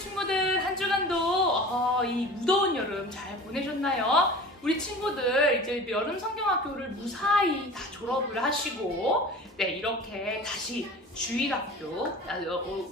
친구들 한 주간도 이 무더운 여름 잘 보내셨나요? 우리 친구들 이제 여름 성경학교를 무사히 다 졸업을 하시고 이렇게 다시 주일학교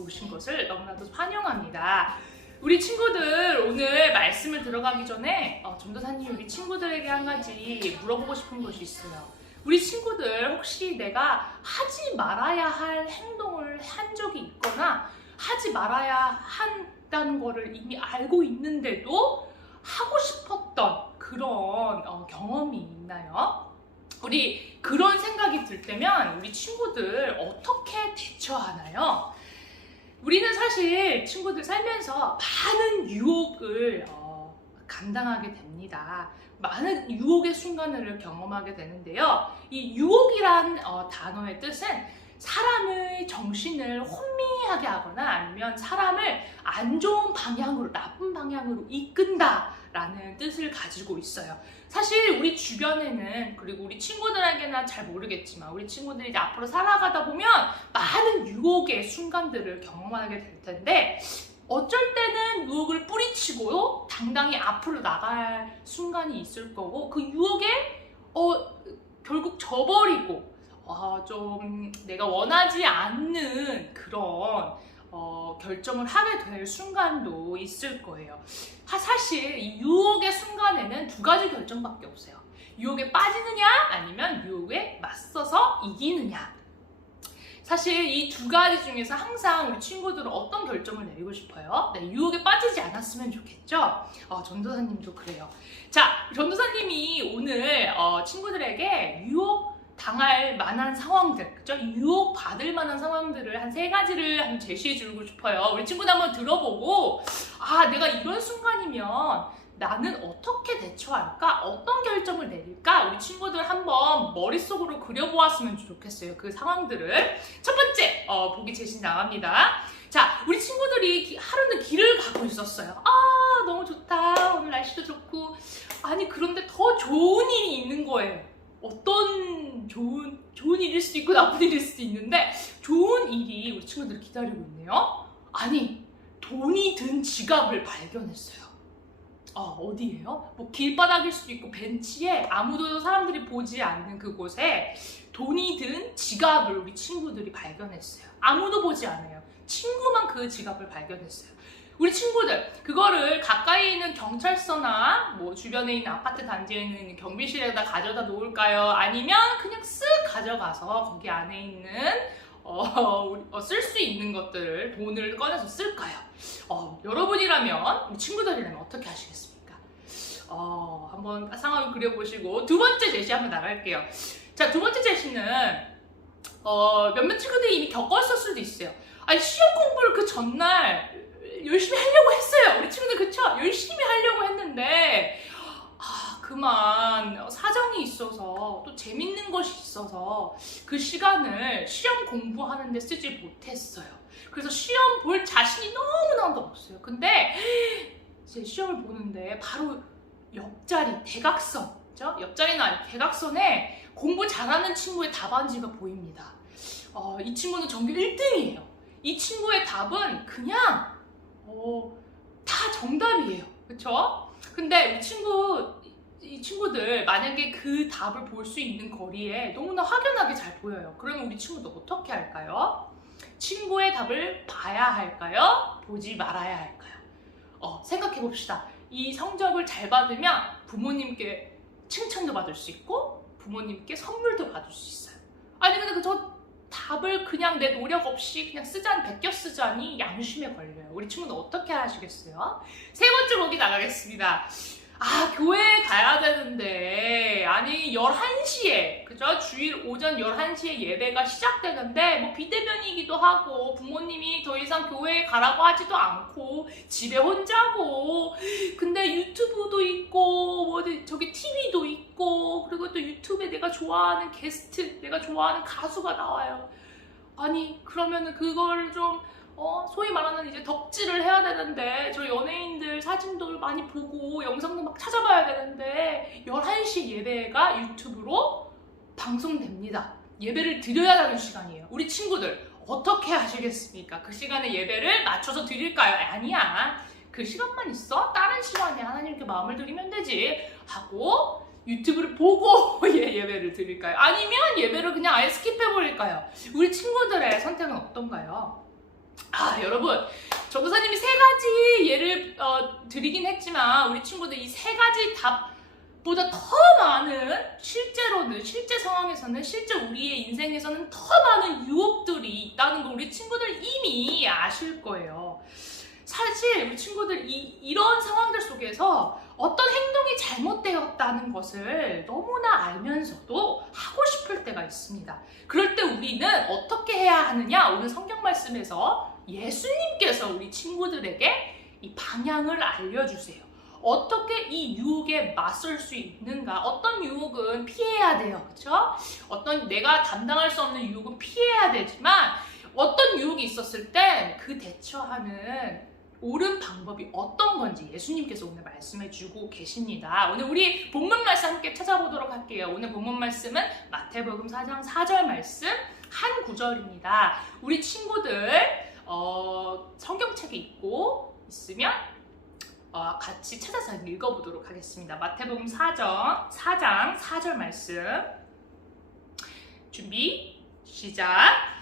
오신 것을 너무나도 환영합니다. 우리 친구들 오늘 말씀을 들어가기 전에 전도사님이 우리 친구들에게 한 가지 물어보고 싶은 것이 있어요. 우리 친구들 혹시 내가 하지 말아야 할 행동을 한 적이 있거나 하지 말아야 한다는 거를 이미 알고 있는데도 하고 싶었던 그런 경험이 있나요? 우리 그런 생각이 들 때면 우리 친구들 어떻게 대처하나요? 우리는 사실 친구들 살면서 많은 유혹을 감당하게 됩니다. 많은 유혹의 순간을 경험하게 되는데요. 이 유혹이란 단어의 뜻은 사람의 정신을 혼미하게 하거나 아니면 사람을 안 좋은 방향으로, 나쁜 방향으로 이끈다라는 뜻을 가지고 있어요. 사실 우리 주변에는, 그리고 우리 친구들에게는 잘 모르겠지만 우리 친구들이 이제 앞으로 살아가다 보면 많은 유혹의 순간들을 경험하게 될 텐데 어쩔 때는 유혹을 뿌리치고 당당히 앞으로 나갈 순간이 있을 거고 그 유혹에 결국 져버리고 좀 내가 원하지 않는 그런 결정을 하게 될 순간도 있을 거예요. 사실 이 유혹의 순간에는 두 가지 결정밖에 없어요. 유혹에 빠지느냐 아니면 유혹에 맞서서 이기느냐. 사실 이 두 가지 중에서 항상 우리 친구들은 어떤 결정을 내리고 싶어요? 유혹에 빠지지 않았으면 좋겠죠? 전도사님도 그래요. 자, 전도사님이 오늘 친구들에게 유혹 당할 만한 상황들, 그죠? 유혹 받을 만한 상황들을 한 3가지를 한번 제시해 주고 싶어요. 우리 친구들 한번 들어보고 내가 이런 순간이면 나는 어떻게 대처할까? 어떤 결정을 내릴까? 우리 친구들 한번 머릿속으로 그려보았으면 좋겠어요. 그 상황들을. 첫 번째, 보기 제시 나갑니다. 자, 우리 친구들이 하루는 길을 가고 있었어요. 너무 좋다. 오늘 날씨도 좋고. 아니, 그런데 더 좋은 일이 있는 거예요. 어떤 좋은 일일 수도 있고 나쁜 일일 수도 있는데 좋은 일이 우리 친구들을 기다리고 있네요. 아니, 돈이 든 지갑을 발견했어요. 어디예요? 뭐 길바닥일 수도 있고 벤치에 아무도 사람들이 보지 않는 그곳에 돈이 든 지갑을 우리 친구들이 발견했어요. 아무도 보지 않아요. 친구만 그 지갑을 발견했어요. 우리 친구들 그거를 가까이 있는 경찰서나 뭐 주변에 있는 아파트 단지에 있는 경비실에다 가져다 놓을까요? 아니면 그냥 쓱 가져가서 거기 안에 있는 쓸 수 있는 것들을 돈을 꺼내서 쓸까요? 여러분이라면 우리 친구들이라면 어떻게 하시겠습니까? 한번 상황을 그려보시고 두 번째 제시 한번 나갈게요. 자, 두 번째 제시는 몇몇 친구들이 이미 겪었을 수도 있어요. 아니, 시험 공부를 그 전날 열심히 하려고 했어요. 우리 친구들 그쵸? 열심히 하려고 했는데 그만 사정이 있어서 또 재밌는 것이 있어서 그 시간을 시험 공부하는 데 쓰지 못했어요. 그래서 시험 볼 자신이 너무나도 없어요. 근데 이제 시험을 보는데 바로 옆자리, 대각선, 그죠? 옆자리는 아니고 대각선에 공부 잘하는 친구의 답안지가 보입니다. 이 친구는 전교 1등이에요. 이 친구의 답은 그냥 다 정답이에요. 그쵸? 근데 이 친구들 만약에 그 답을 볼 수 있는 거리에 너무나 확연하게 잘 보여요. 그러면 우리 친구도 어떻게 할까요? 친구의 답을 봐야 할까요? 보지 말아야 할까요? 생각해 봅시다. 이 성적을 잘 받으면 부모님께 칭찬도 받을 수 있고 부모님께 선물도 받을 수 있어요. 아니 근데 저 답을 그냥 내 노력 없이 그냥 베껴 쓰자니 양심에 걸려요. 우리 친구는 어떻게 하시겠어요? 세 번째 보기 나가겠습니다. 교회에 가야 되는데, 아니, 11시에, 그죠? 주일 오전 11시에 예배가 시작되는데, 뭐, 비대면이기도 하고, 부모님이 더 이상 교회에 가라고 하지도 않고, 집에 혼자고, 근데 유튜브도 있고, 저기 TV도 있고, 그리고 또 유튜브에 내가 좋아하는 게스트, 내가 좋아하는 가수가 나와요. 아니, 그러면은 그걸 좀, 소위 말하는 이제 덕질을 해야 되는데 저 연예인들 사진도 많이 보고 영상도 막 찾아봐야 되는데 11시 예배가 유튜브로 방송됩니다. 예배를 드려야 하는 시간이에요. 우리 친구들 어떻게 하시겠습니까? 그 시간에 예배를 맞춰서 드릴까요? 아니야. 그 시간만 있어? 다른 시간에 하나님께 마음을 드리면 되지 하고 유튜브를 보고 예배를 드릴까요? 아니면 예배를 그냥 아예 스킵해버릴까요? 우리 친구들의 선택은 어떤가요? 여러분, 전도사님이 3가지 예를 드리긴 했지만 우리 친구들 이 3가지 답보다 더 많은 실제 상황에서는 실제 우리의 인생에서는 더 많은 유혹들이 있다는 걸 우리 친구들 이미 아실 거예요. 사실 우리 친구들 이런 상황들 속에서 어떤 행동이 잘못되었다는 것을 너무나 알면서도 하고 싶을 때가 있습니다. 그럴 때 우리는 어떻게 해야 하느냐? 오늘 성경 말씀에서 예수님께서 우리 친구들에게 이 방향을 알려주세요. 어떻게 이 유혹에 맞설 수 있는가? 어떤 유혹은 피해야 돼요. 그렇죠? 어떤 내가 감당할 수 없는 유혹은 피해야 되지만 어떤 유혹이 있었을 때 그 대처하는 옳은 방법이 어떤 건지 예수님께서 오늘 말씀해 주고 계십니다. 오늘 우리 본문 말씀 함께 찾아보도록 할게요. 오늘 본문 말씀은 마태복음 4장 4절 말씀 한 구절입니다. 우리 친구들 성경책에 있고 있으면 같이 찾아서 읽어보도록 하겠습니다. 마태복음 4장 4절 말씀 준비 시작.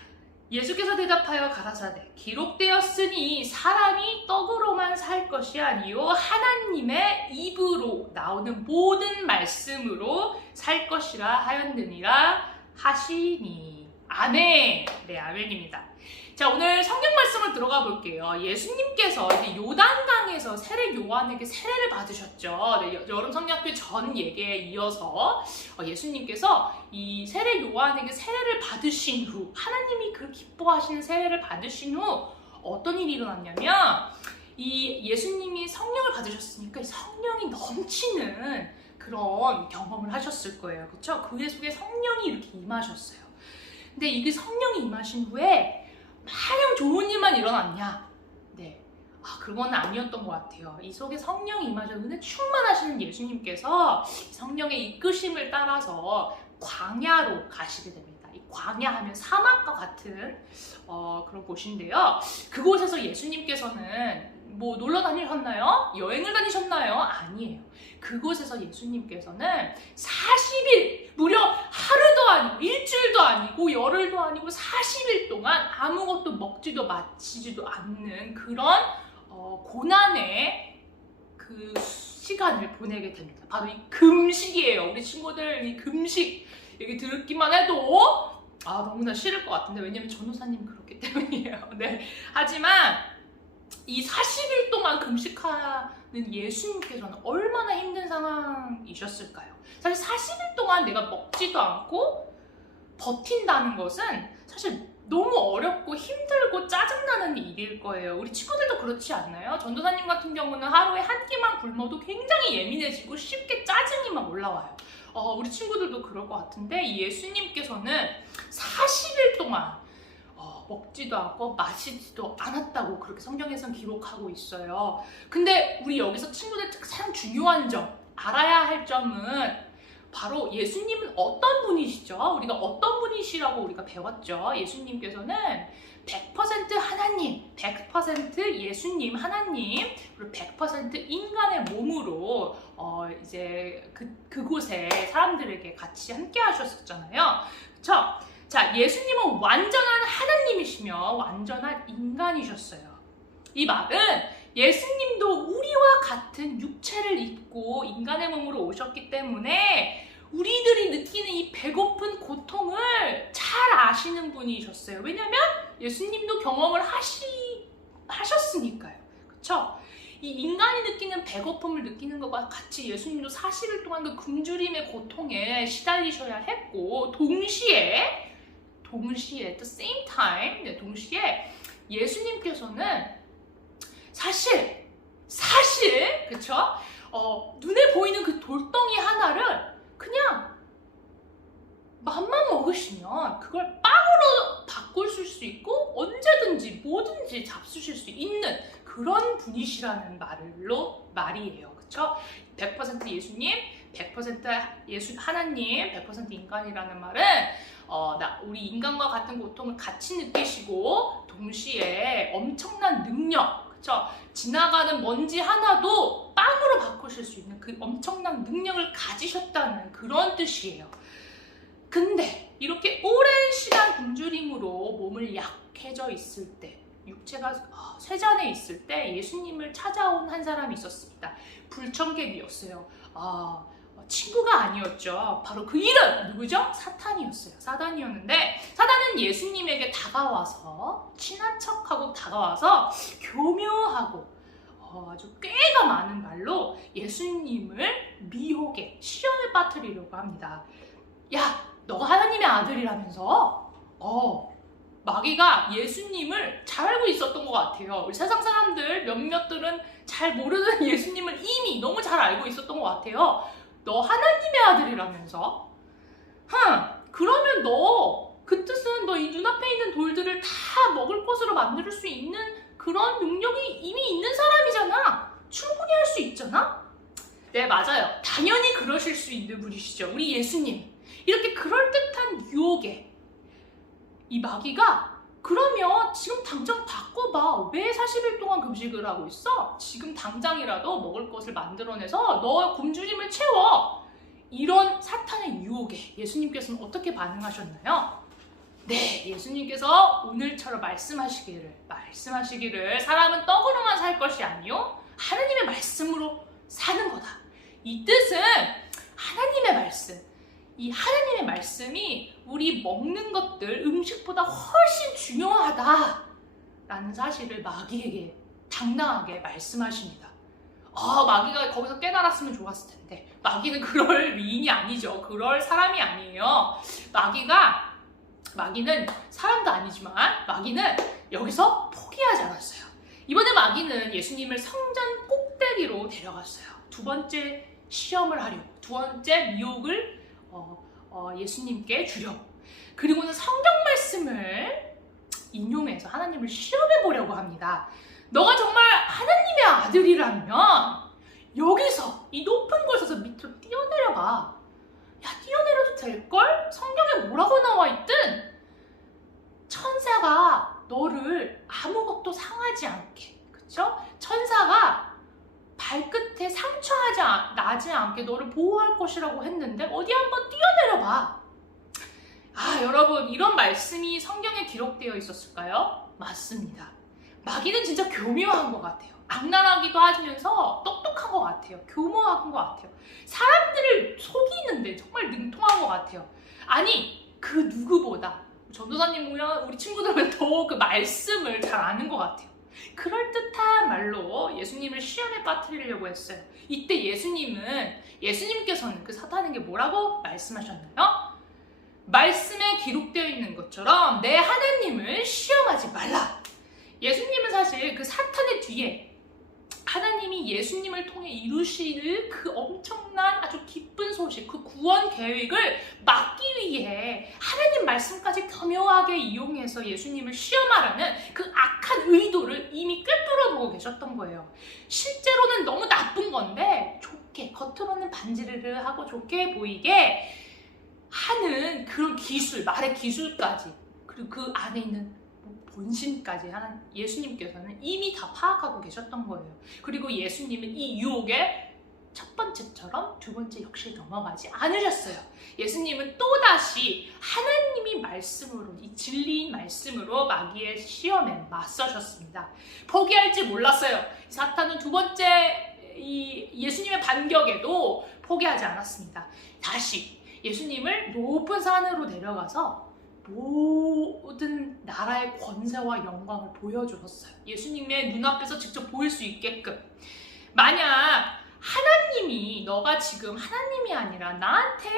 예수께서 대답하여 가라사대 기록되었으니 사람이 떡으로만 살 것이 아니요 하나님의 입으로 나오는 모든 말씀으로 살 것이라 하였느니라 하시니. 아멘. 네, 아멘입니다. 자, 오늘 성경 말씀을 들어가 볼게요. 예수님께서 이제 요단강에서 세례 요한에게 세례를 받으셨죠. 네, 여름 성경학교 전 얘기에 이어서 예수님께서 이 세례 요한에게 세례를 받으신 후, 하나님이 그 기뻐하시는 세례를 받으신 후 어떤 일이 일어났냐면 이 예수님이 성령을 받으셨으니까 성령이 넘치는 그런 경험을 하셨을 거예요. 그렇죠? 그 속에 성령이 이렇게 임하셨어요. 근데 이게 성령이 임하신 후에 마냥 좋은 일만 일어났냐? 네, 그건 아니었던 것 같아요. 이 속에 성령이 임하셔 은혜 충만하시는 예수님께서 성령의 이끄심을 따라서 광야로 가시게 됩니다. 이 광야 하면 사막과 같은 그런 곳인데요. 그곳에서 예수님께서는 뭐 놀러 다니셨나요? 여행을 다니셨나요? 아니에요. 그곳에서 예수님께서는 40일, 무려 하루도 아니고 일주일도 아니고 열흘도 아니고 40일 동안 아무것도 먹지도 마시지도 않는 그런 고난의 그 시간을 보내게 됩니다. 바로 이 금식이에요. 우리 친구들 이 금식 얘기 듣기만 해도 너무나 싫을 것 같은데, 왜냐면 전도사님이 그렇기 때문이에요. 네. 하지만 이 40일 동안 금식하는 예수님께서는 얼마나 힘든 상황이셨을까요? 사실 40일 동안 내가 먹지도 않고 버틴다는 것은 사실 너무 어렵고 힘들고 짜증나는 일일 거예요. 우리 친구들도 그렇지 않나요? 전도사님 같은 경우는 하루에 한 끼만 굶어도 굉장히 예민해지고 쉽게 짜증이 막 올라와요. 우리 친구들도 그럴 것 같은데 예수님께서는 40일 동안 먹지도 않고 마시지도 않았다고 그렇게 성경에선 기록하고 있어요. 근데 우리 여기서 친구들 가장 중요한 점, 알아야 할 점은 바로 예수님은 어떤 분이시죠? 우리가 어떤 분이시라고 우리가 배웠죠? 예수님께서는 100% 하나님, 100% 예수님 하나님, 그리고 100% 인간의 몸으로 이제 그곳에 사람들에게 같이 함께 하셨었잖아요. 그렇죠? 자, 예수님은 완전한 하나님이시며 완전한 인간이셨어요. 이 말은 예수님도 우리와 같은 육체를 입고 인간의 몸으로 오셨기 때문에 우리들이 느끼는 이 배고픈 고통을 잘 아시는 분이셨어요. 왜냐면 예수님도 경험을 하셨으니까요. 그쵸? 이 인간이 느끼는 배고픔을 느끼는 것과 같이 예수님도 40일 동안 그 굶주림의 고통에 시달리셔야 했고, 동시에 at the same time, 동시에 예수님께서는 사실 그쵸? 눈에 보이는 그 돌덩이 하나를 그냥 맘만 먹으시면 그걸 빵으로 바꾸실 수 있고 언제든지 뭐든지 잡수실 수 있는 그런 분이시라는 말이에요. 그쵸? 100% 예수님, 100% 하나님, 100% 인간이라는 말은 우리 인간과 같은 고통을 같이 느끼시고 동시에 엄청난 능력, 그쵸? 지나가는 먼지 하나도 빵으로 바꾸실 수 있는 그 엄청난 능력을 가지셨다는 그런 뜻이에요. 근데 이렇게 오랜 시간 굶주림으로 몸을 약해져 있을 때, 육체가 쇠잔해 있을 때 예수님을 찾아온 한 사람이 있었습니다. 불청객이었어요. 친구가 아니었죠. 바로 그 이름 누구죠? 사탄이었어요. 사단이었는데 사단은 예수님에게 다가와서 친한 척하고 다가와서 교묘하고 아주 꾀가 많은 말로 예수님을 미혹에 시험에 빠뜨리려고 합니다. 야, 너가 하나님의 아들이라면서? 마귀가 예수님을 잘 알고 있었던 것 같아요. 우리 세상 사람들 몇몇들은 잘 모르는 예수님을 이미 너무 잘 알고 있었던 것 같아요. 너 하나님의 아들이라면서? 그러면 그 뜻은 너 이 눈앞에 있는 돌들을 다 먹을 것으로 만들 수 있는 그런 능력이 이미 있는 사람이잖아. 충분히 할 수 있잖아? 네, 맞아요. 당연히 그러실 수 있는 분이시죠. 우리 예수님. 이렇게 그럴듯한 유혹에 이 마귀가 그러면 지금 당장 바꿔봐. 왜 40일 동안 금식을 하고 있어? 지금 당장이라도 먹을 것을 만들어내서 너의 굶주림을 채워. 이런 사탄의 유혹에 예수님께서는 어떻게 반응하셨나요? 네, 예수님께서 오늘처럼 말씀하시기를 사람은 떡으로만 살 것이 아니요 하나님의 말씀으로 사는 거다. 이 뜻은 하나님의 말씀, 이 하나님의 말씀이 우리 먹는 것들, 음식보다 훨씬 중요하다라는 사실을 마귀에게 당당하게 말씀하십니다. 마귀가 거기서 깨달았으면 좋았을 텐데 마귀는 그럴 미인이 아니죠. 그럴 사람이 아니에요. 마귀는 사람도 아니지만 마귀는 여기서 포기하지 않았어요. 이번에 마귀는 예수님을 성전 꼭대기로 데려갔어요. 두 번째 시험을 하려고, 두 번째 미혹을 예수님께 주려고, 그리고는 성경 말씀을 인용해서 하나님을 시험해 보려고 합니다. 너가 정말 하나님의 아들이라면 여기서 이 높은 곳에서 밑으로 뛰어내려봐. 야, 뛰어내려도 될걸? 성경에 뭐라고 나와 있든 천사가 너를 아무것도 상하지 않게, 그쵸? 천사가 발끝에 나지 않게 너를 보호할 것이라고 했는데 어디 한번 뛰어내려봐. 여러분, 이런 말씀이 성경에 기록되어 있었을까요? 맞습니다. 마귀는 진짜 교묘한 것 같아요. 악랄하기도 하면서 똑똑한 것 같아요. 교묘한 것 같아요. 사람들을 속이는데 정말 능통한 것 같아요. 아니, 그 누구보다 전도사님이랑 우리 친구들은 더 그 말씀을 잘 아는 것 같아요. 그럴듯한 말로 예수님을 시험에 빠뜨리려고 했어요. 이때 예수님께서는 그 사탄에게 뭐라고 말씀하셨나요? 말씀에 기록되어 있는 것처럼 내 하나님을 시험하지 말라. 예수님은 사실 그 사탄의 뒤에 하나님이 예수님을 통해 이루실 그 엄청난 아주 기쁜 소식, 그 구원 계획을 막기 위해 하나님 말씀까지 교묘하게 이용해서 예수님을 시험하라는 그 악한 의도를 이미 꿰뚫어 보고 계셨던 거예요. 실제로는 너무 나쁜 건데 좋게, 겉으로는 반지르르하고 좋게 보이게 하는 그런 기술, 말의 기술까지, 그리고 그 안에 있는 본심까지 하는 예수님께서는 이미 다 파악하고 계셨던 거예요. 그리고 예수님은 이 유혹에 첫 번째처럼 두 번째 역시 넘어가지 않으셨어요. 예수님은 또다시 하나님이 말씀으로, 이 진리인 말씀으로 마귀의 시험에 맞서셨습니다. 포기할지 몰랐어요. 사탄은 두 번째 이 예수님의 반격에도 포기하지 않았습니다. 다시 예수님을 높은 산으로 데려가서 모든 나라의 권세와 영광을 보여주셨어요. 예수님의 눈앞에서 직접 보일 수 있게끔. 만약 하나님이, 너가 지금 하나님이 아니라 나한테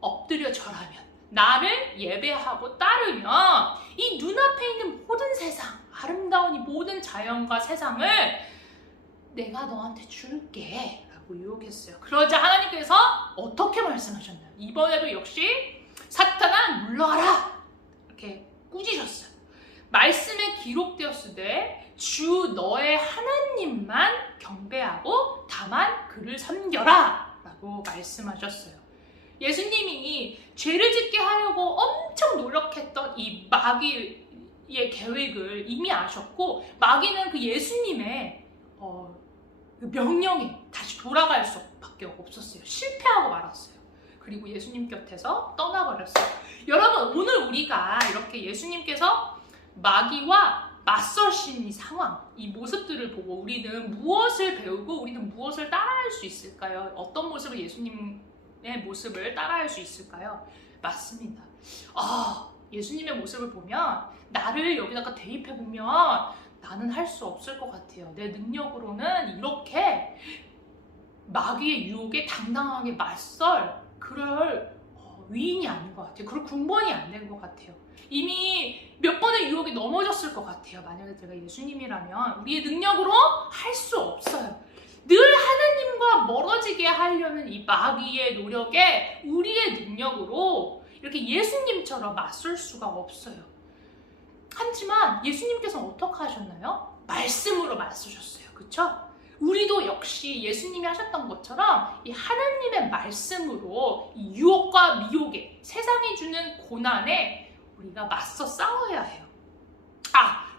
엎드려 절하면, 나를 예배하고 따르면 이 눈앞에 있는 모든 세상, 아름다운 이 모든 자연과 세상을 내가 너한테 줄게 라고 유혹했어요. 그러자 하나님께서 어떻게 말씀하셨나요? 이번에도 역시 사탄아 물러가라 이렇게 꾸짖으셨어요. 말씀에 기록되었을 때 주 너의 하나님만 경배하고 다만 그를 섬겨라 라고 말씀하셨어요. 예수님이 죄를 짓게 하려고 엄청 노력했던 이 마귀의 계획을 이미 아셨고, 마귀는 그 예수님의 그 명령에 다시 돌아갈 수밖에 없었어요. 실패하고 말았어요. 그리고 예수님 곁에서 떠나버렸어요. 여러분, 오늘 우리가 이렇게 예수님께서 마귀와 맞서신 이 상황, 이 모습들을 보고 우리는 무엇을 배우고 우리는 무엇을 따라할 수 있을까요? 어떤 모습을 예수님의 모습을 따라할 수 있을까요? 맞습니다. 예수님의 모습을 보면 나를 여기다가 대입해보면 나는 할 수 없을 것 같아요. 내 능력으로는 이렇게 마귀의 유혹에 당당하게 맞설 그럴 위인이 아닌 것 같아요. 그럴 군번이 안 된 것 같아요. 이미 몇 번의 유혹에 넘어졌을 것 같아요. 만약에 제가 예수님이라면 우리의 능력으로 할 수 없어요. 늘 하나님과 멀어지게 하려는 이 마귀의 노력에 우리의 능력으로 이렇게 예수님처럼 맞설 수가 없어요. 하지만 예수님께서는 어떻게 하셨나요? 말씀으로 맞서셨어요. 그렇죠? 우리도 역시 예수님이 하셨던 것처럼 이 하나님의 말씀으로 이 유혹과 미혹에, 세상이 주는 고난에 우리가 맞서 싸워야 해요.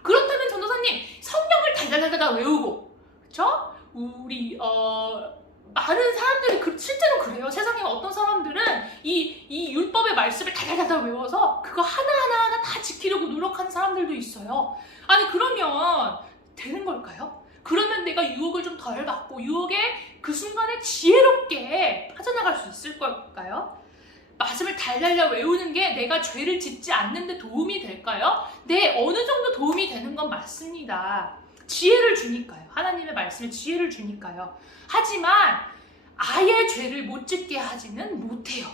그렇다면 전도사님, 성경을 달달달달 외우고, 그렇죠? 우리 많은 사람들이 실제로 그래요. 세상에 어떤 사람들은 이 율법의 말씀을 달달달달 외워서 그거 하나하나 다 지키려고 노력하는 사람들도 있어요. 아니, 그러면 되는 걸까요? 그러면 내가 유혹을 좀 덜 받고 유혹에 그 순간에 지혜롭게 빠져나갈 수 있을 걸까요? 말씀을 달달달 외우는 게 내가 죄를 짓지 않는 데 도움이 될까요? 네, 어느 정도 도움이 되는 건 맞습니다. 지혜를 주니까요. 하나님의 말씀에 지혜를 주니까요. 하지만 아예 죄를 못 짓게 하지는 못해요.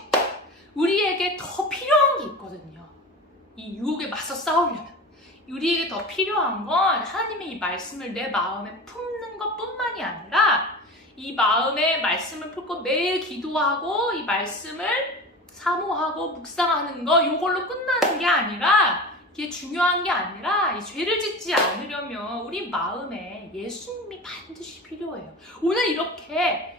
우리에게 더 필요한 게 있거든요. 이 유혹에 맞서 싸우려면. 우리에게 더 필요한 건 하나님의 이 말씀을 내 마음에 품는 것뿐만이 아니라 이 마음에 말씀을 품고 매일 기도하고 이 말씀을 사모하고 묵상하는 거, 이걸로 끝나는 게 아니라, 이게 중요한 게 아니라 이 죄를 짓지 않으려면 우리 마음에 예수님이 반드시 필요해요. 오늘 이렇게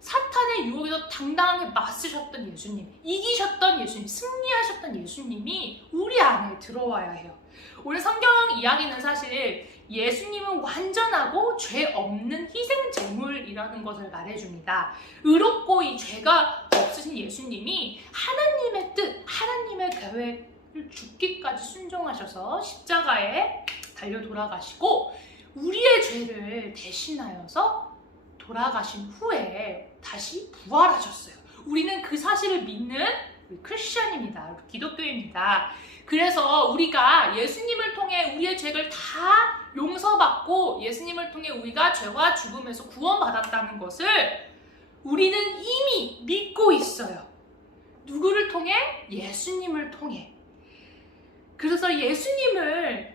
사탄의 유혹에서 당당하게 맞으셨던 예수님, 이기셨던 예수님, 승리하셨던 예수님이 우리 안에 들어와야 해요. 오늘 성경 이야기는 사실 예수님은 완전하고 죄 없는 희생 제물이라는 것을 말해줍니다. 의롭고 이 죄가 없으신 예수님이 하나님의 뜻, 하나님의 계획을 죽기까지 순종하셔서 십자가에 달려 돌아가시고 우리의 죄를 대신하여서 돌아가신 후에 다시 부활하셨어요. 우리는 그 사실을 믿는 크리스천입니다. 기독교입니다. 그래서 우리가 예수님을 통해 우리의 죄를 다 용서받고 예수님을 통해 우리가 죄와 죽음에서 구원받았다는 것을 우리는 이미 믿고 있어요. 누구를 통해? 예수님을 통해. 그래서 예수님을,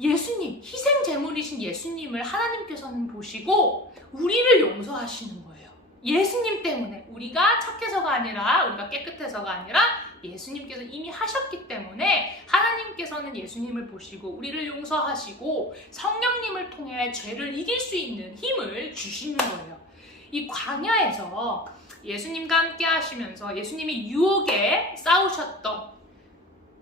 예수님, 희생제물이신 예수님을 하나님께서는 보시고 우리를 용서하시는 거예요. 예수님 때문에. 우리가 착해서가 아니라, 우리가 깨끗해서가 아니라 예수님께서 이미 하셨기 때문에 하나님께서는 예수님을 보시고 우리를 용서하시고 성령님을 통해 죄를 이길 수 있는 힘을 주시는 거예요. 이 광야에서 예수님과 함께 하시면서 예수님이 유혹에 싸우셨던,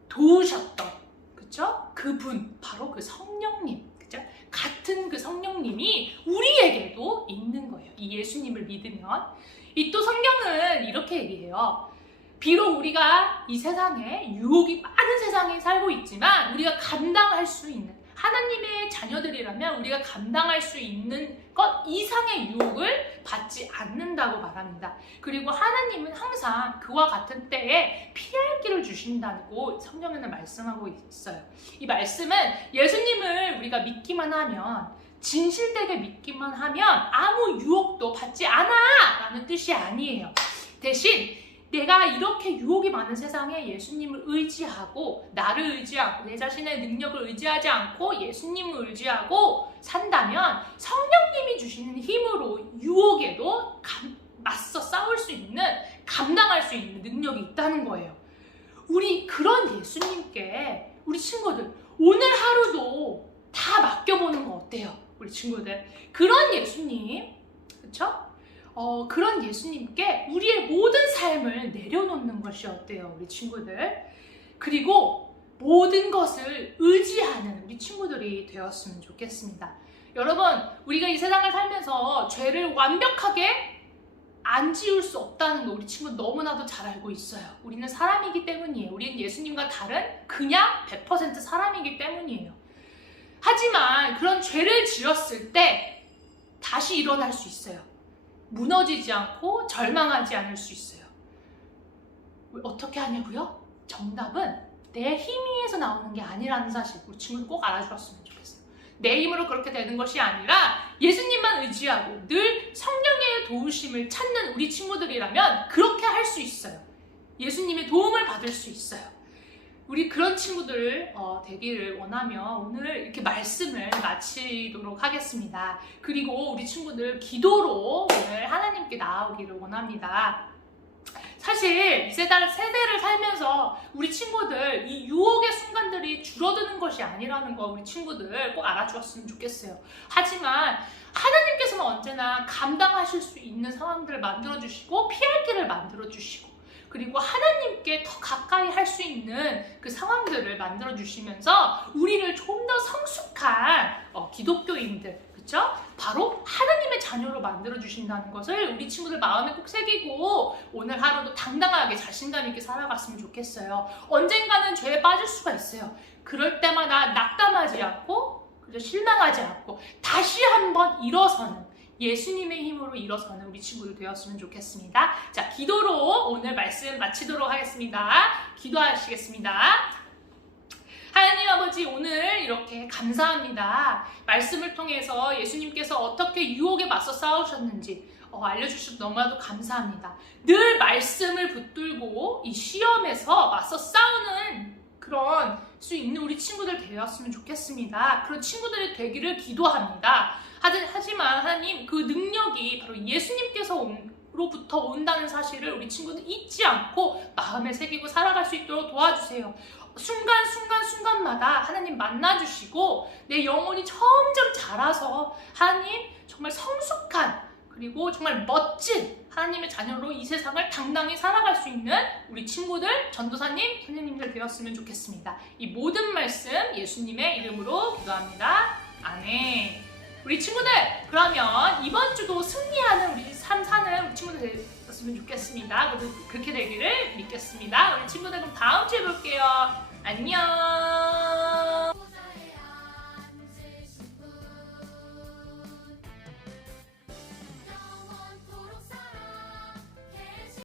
도우셨던, 그쵸? 그분, 바로 그 성령님, 그쵸? 같은 그 성령님이 우리에게도 있는 거예요. 이 예수님을 믿으면. 이 또 성경은 이렇게 얘기해요. 비록 우리가 이 세상에 유혹이 많은 세상에 살고 있지만 우리가 감당할 수 있는, 하나님의 자녀들이라면 우리가 감당할 수 있는 것 이상의 유혹을 받지 않는다고 말합니다. 그리고 하나님은 항상 그와 같은 때에 피할 길을 주신다고 성경에는 말씀하고 있어요. 이 말씀은 예수님을 우리가 믿기만 하면, 진실되게 믿기만 하면 아무 유혹도 받지 않아! 라는 뜻이 아니에요. 대신 내가 이렇게 유혹이 많은 세상에 예수님을 의지하고, 나를 의지하고, 내 자신의 능력을 의지하지 않고 예수님을 의지하고 산다면 성령님이 주시는 힘으로 유혹에도 맞서 싸울 수 있는, 감당할 수 있는 능력이 있다는 거예요. 우리 그런 예수님께 우리 친구들 오늘 하루도 다 맡겨보는 거 어때요? 우리 친구들, 그런 예수님, 그쵸? 그런 예수님께 우리의 모든 삶을 내려놓는 것이 어때요, 우리 친구들? 그리고 모든 것을 의지하는 우리 친구들이 되었으면 좋겠습니다. 여러분, 우리가 이 세상을 살면서 죄를 완벽하게 안 지울 수 없다는 거 우리 친구 너무나도 잘 알고 있어요. 우리는 사람이기 때문이에요. 우리는 예수님과 다른 그냥 100% 사람이기 때문이에요. 하지만 그런 죄를 지었을 때 다시 일어날 수 있어요. 무너지지 않고 절망하지 않을 수 있어요. 어떻게 하냐고요? 정답은 내 힘에서 나오는 게 아니라는 사실 우리 친구들 꼭 알아주었으면 좋겠어요. 내 힘으로 그렇게 되는 것이 아니라 예수님만 의지하고 늘 성령의 도우심을 찾는 우리 친구들이라면 그렇게 할 수 있어요. 예수님의 도움을 받을 수 있어요. 우리 그런 친구들 되기를 원하며 오늘 이렇게 말씀을 마치도록 하겠습니다. 그리고 우리 친구들 기도로 오늘 하나님께 나아오기를 원합니다. 사실 이 세대를 살면서 우리 친구들 이 유혹의 순간들이 줄어드는 것이 아니라는 거 우리 친구들 꼭 알아주었으면 좋겠어요. 하지만 하나님께서는 언제나 감당하실 수 있는 상황들을 만들어주시고 피할 길을 만들어주시고 그리고 하나님께 더 가까이 할 수 있는 그 상황들을 만들어주시면서 우리를 좀 더 성숙한 기독교인들, 그쵸? 바로 하나님의 자녀로 만들어주신다는 것을 우리 친구들 마음에 꼭 새기고 오늘 하루도 당당하게 자신감 있게 살아갔으면 좋겠어요. 언젠가는 죄에 빠질 수가 있어요. 그럴 때마다 낙담하지 않고 실망하지 않고 다시 한번 일어서는 예수님의 힘으로 일어서는 우리 친구들 되었으면 좋겠습니다. 자, 기도로 오늘 말씀 마치도록 하겠습니다. 기도하시겠습니다. 하나님 아버지, 오늘 이렇게 감사합니다. 말씀을 통해서 예수님께서 어떻게 유혹에 맞서 싸우셨는지 알려주셔서 너무나도 감사합니다. 늘 말씀을 붙들고 이 시험에서 맞서 싸우는 그런 수 있는 우리 친구들 되었으면 좋겠습니다. 그런 친구들이 되기를 기도합니다. 하지만 하나님, 그 능력이 바로 예수님께서로부터 온다는 사실을 우리 친구들 잊지 않고 마음에 새기고 살아갈 수 있도록 도와주세요. 순간마다 하나님 만나주시고 내 영혼이 점점 자라서 하나님 정말 성숙한 그리고 정말 멋진 하나님의 자녀로 이 세상을 당당히 살아갈 수 있는 우리 친구들, 전도사님, 선생님들 되었으면 좋겠습니다. 이 모든 말씀 예수님의 이름으로 기도합니다. 아멘. 우리 친구들, 그러면 이번 주도 승리하는 우리 삶 사는 우리 친구들 되었으면 좋겠습니다. 그렇게 되기를 믿겠습니다. 우리 친구들 그럼 다음 주에 볼게요. 안녕.